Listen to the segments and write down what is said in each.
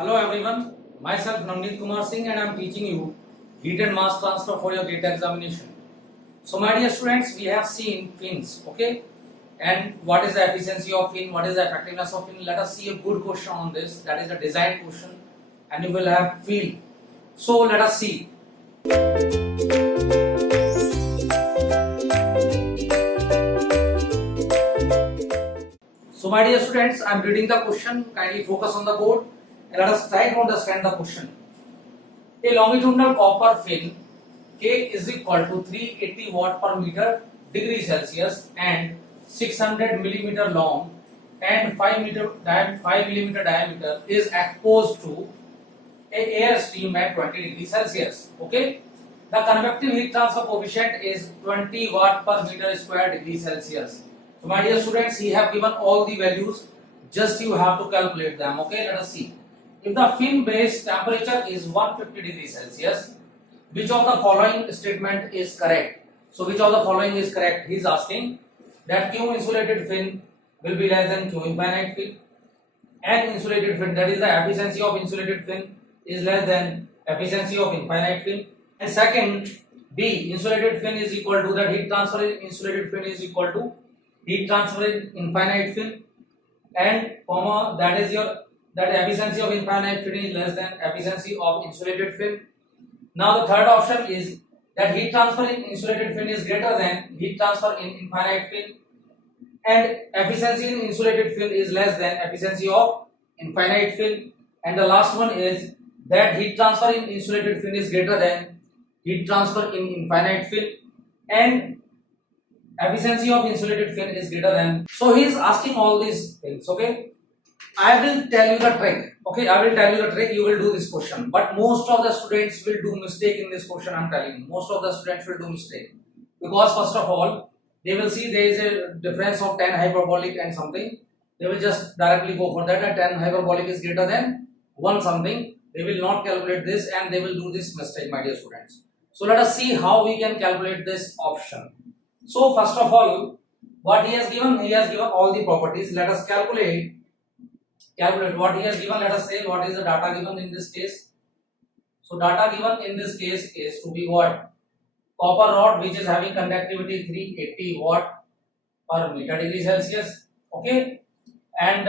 Hello everyone, myself Navneet Kumar Singh and I am teaching you heat and mass transfer for your GATE examination. So my dear students, we have seen fins, okay? And what is the efficiency of fin, what is the effectiveness of fin? Let us see a good question on this, that is a design question and you will have feel. So let us see. So my dear students, I am reading the question, kindly focus on the board and let us try to understand the question. A longitudinal copper fin K is equal to 380 watt per meter degree Celsius and 600 millimeter long and 5 millimeter diameter is exposed to a air stream at 20 degrees Celsius. Okay, the convective heat transfer coefficient is 20 watt per meter square degree Celsius. So my dear students, he have given all the values, just you have to calculate them. Okay, let us see. If the fin base temperature is 150 degrees Celsius, which of the following statement is correct? So which of the following is correct? He is asking that Q insulated fin will be less than Q infinite fin. N insulated fin, that is the efficiency of insulated fin, is less than efficiency of infinite fin. And second, B insulated fin is equal to that heat transfer in insulated fin is equal to heat transfer in infinite fin, and comma that efficiency of infinite fin is less than efficiency of insulated fin. Now the third option is that heat transfer in insulated fin is greater than heat transfer in infinite fin, and efficiency in insulated fin is less than efficiency of infinite fin. And the last one is that heat transfer in insulated fin is greater than heat transfer in infinite fin, and efficiency of insulated fin is greater than. So he is asking all these things. Okay, I will tell you the trick. Okay, I will tell you the trick. You will do this question, but most of the students will do mistake in this question. I'm telling you, most of the students will do mistake because first of all, they will see there is a difference of 10 hyperbolic and something. They will just directly go for that. And 10 hyperbolic is greater than 1 something. They will not calculate this and they will do this mistake, my dear students. So let us see how we can calculate this option. So first of all, what he has given all the properties. Let us calculate what he has given. Let us say what is the data given in this case. So data given in this case is to be what? Copper rod which is having conductivity 380 watt per meter degree Celsius. Okay, and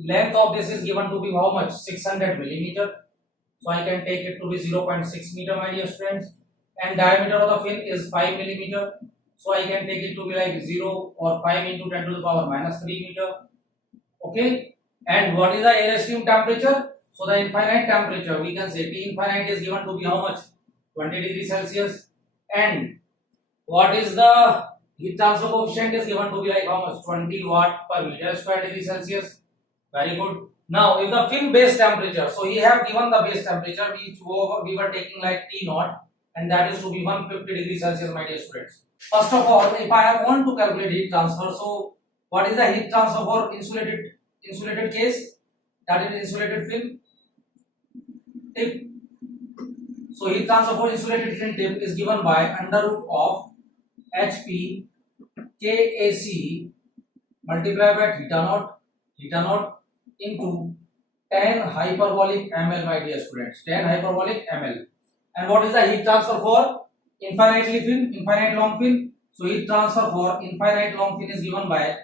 length of this is given to be how much? 600 millimeter. So I can take it to be 0.6 meter, my dear friends. And diameter of the fin is 5 millimeter. So I can take it to be like 0 or 5 into 10 to the power minus 3 meter. Okay, and what is the air stream temperature? So the infinite temperature, we can say T infinite is given to be how much? 20 degrees Celsius. And what is the heat transfer coefficient is given to be like how much? 20 watt per meter square degree Celsius. Very good. Now if the fin base temperature, so he have given the base temperature which we were taking like T naught, and that is to be 150 degrees Celsius, my dear students. First of all, if I want to calculate heat transfer, so what is the heat transfer for insulated case? That is insulated fin tip. So heat transfer for insulated fin tip is given by under root of HP KAC multiplied by theta naught into 10 hyperbolic ml, my dear students. 10 hyperbolic ml. And what is the heat transfer for infinite long fin? So heat transfer for infinite long fin is given by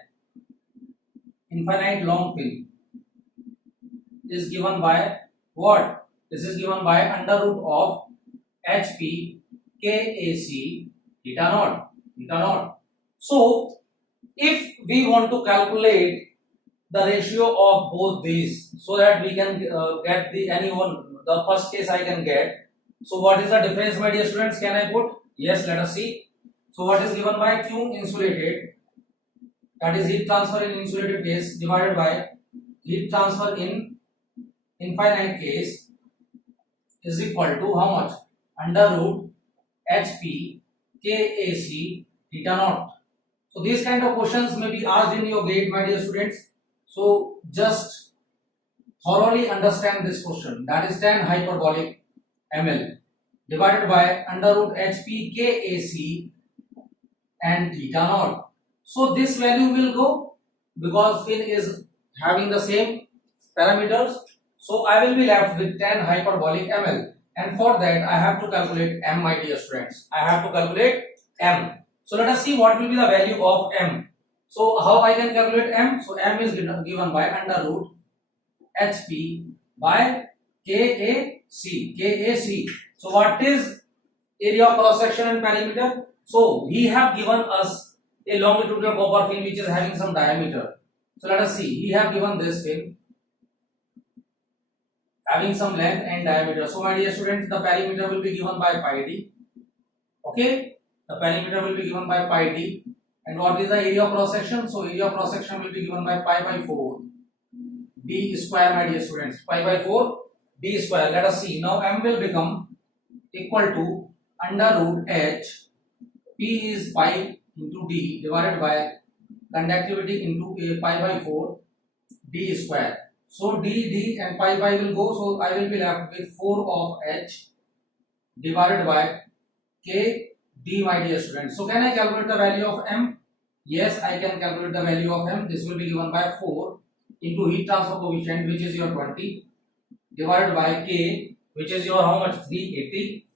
what? This is given by under root of HP KAC theta naught. So if we want to calculate the ratio of both these so that we can get the first case I can get. So what is the difference, my dear students? Can I put? Yes, let us see. So what is given by Q insulated, that is heat transfer in insulated case, divided by heat transfer in infinite case, is equal to how much? Under root HP KAC theta naught. So these kind of questions may be asked in your GATE, my dear students. So just thoroughly understand this question. That is 10 hyperbolic ml divided by under root HP KAC and theta naught. So this value will go because fin is having the same parameters. So I will be left with 10 hyperbolic ml, and for that I have to calculate m, my dear students. I have to calculate m. So let us see what will be the value of m. So how I can calculate m? So m is given by under root hp by KAC. So what is area of cross section and perimeter? So he have given us a longitudinal copper fin which is having some diameter. So let us see. He have given this fin having some length and diameter. So my dear students, the perimeter will be given by pi d. Okay, the perimeter will be given by pi d. And what is the area of cross section? So area of cross section will be given by pi by 4 d square, my dear students. Pi by 4 d square. Let us see. Now m will become equal to under root h. P is pi into d divided by conductivity into a pi by 4 d square. So d and pi will go. So I will be left with 4 of h divided by k d, my dear students. So can I calculate the value of m? Yes, I can calculate the value of m. This will be given by 4 into heat transfer coefficient, which is your 20, divided by k, which is your how much? 380,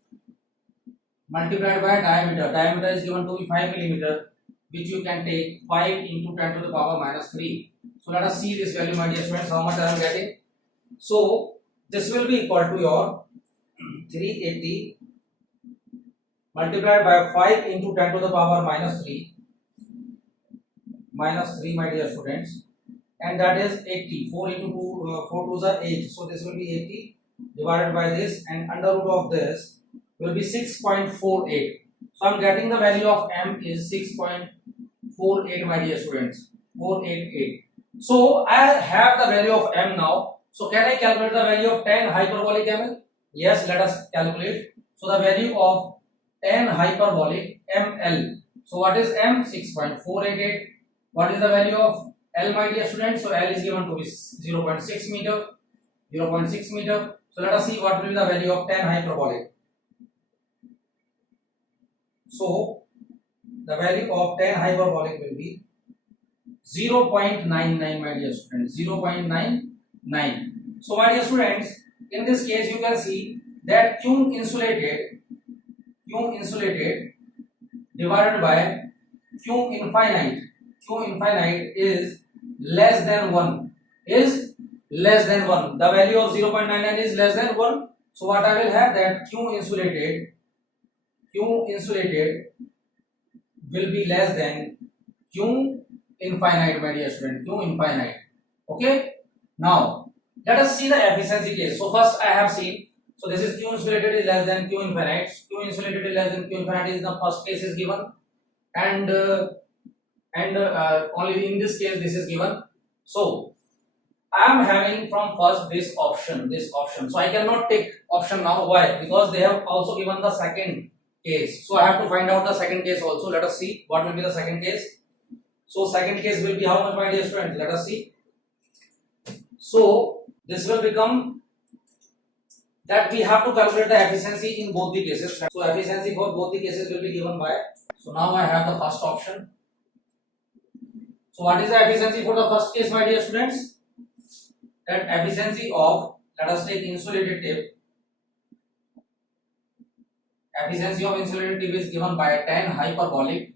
multiplied by diameter. Diameter is given to be 5 millimeter, which you can take 5 into 10 to the power minus 3. So let us see this value, my dear students, how much I am getting. So this will be equal to your 380 multiplied by 5 into 10 to the power minus 3, my dear students, and that is 80. 4 into 2, 4 2s are 8. So this will be 80 divided by this, and under root of this will be 6.48. So I am getting the value of m is 6.48, my dear students. 488. So I have the value of m now. So can I calculate the value of 10 hyperbolic ml? Yes, let us calculate. So the value of 10 hyperbolic ml. So what is m? 6.488. What is the value of L, my dear students? So L is given to be 0.6 meter. 0.6 meter. So let us see what will be the value of 10 hyperbolic. So the value of 10 hyperbolic will be 0.99, my dear students. 0.99. So my dear students, in this case you can see that Q insulated divided by Q infinite. Q infinite is less than 1. Is less than 1. The value of 0.99 is less than 1. So what I will have that Q insulated will be less than Q infinite, my dear student. Q infinite. Okay. Now let us see the efficiency case. So first I have seen. So this is Q insulated is less than Q infinite. Q insulated is less than Q infinite is the first case is given, and only in this case this is given. So I am having from first this option. So I cannot take option now. Why? Because they have also given the second case. So I have to find out the second case also. Let us see what will be the second case. So second case will be how much, my dear students? Let us see. So this will become that we have to calculate the efficiency in both the cases. So efficiency for both the cases will be given by. So now I have the first option. So what is the efficiency for the first case, my dear students? That efficiency of, let us take insulated tape. Efficiency of insulated tape is given by 10 hyperbolic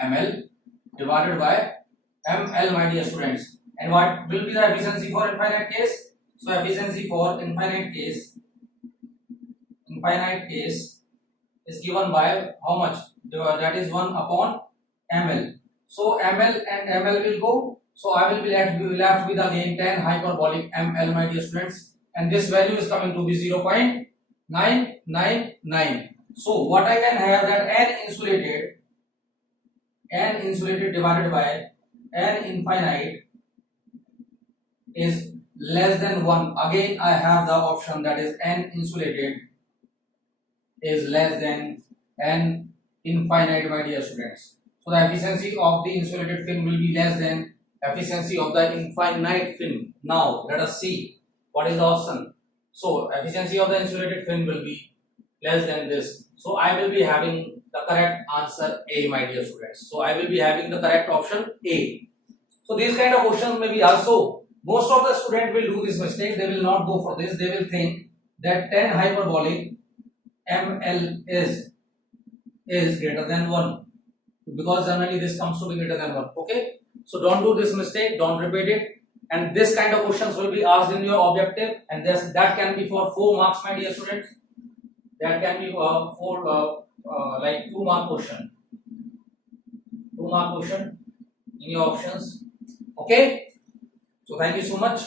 ml divided by ml, my dear students. And what will be the efficiency for infinite case? So efficiency for infinite case is given by how much? That is 1 upon ml. So ml and ml will go. So I will be left with again 10 hyperbolic ml, my dear students, and this value is coming to be 0.999. So what I can have that n insulated divided by n infinite is less than 1. Again I have the option that is n insulated is less than n infinite, my dear students. So the efficiency of the insulated fin will be less than efficiency of the infinite fin. Now let us see what is the option. So efficiency of the insulated fin will be less than this. So I will be having the correct answer A, my dear students. So I will be having the correct option A. So these kind of questions may be also Most of the student will do this mistake. They will not go for this. They will think that tan hyperbolic ml is greater than 1, because generally this comes to be greater than 1. Okay, so don't do this mistake, don't repeat it. And this kind of questions will be asked in your objective, and that can be for 4 marks, my dear students. That can be for like 2 mark question, 2 mark question in your options. Okay, so thank you so much.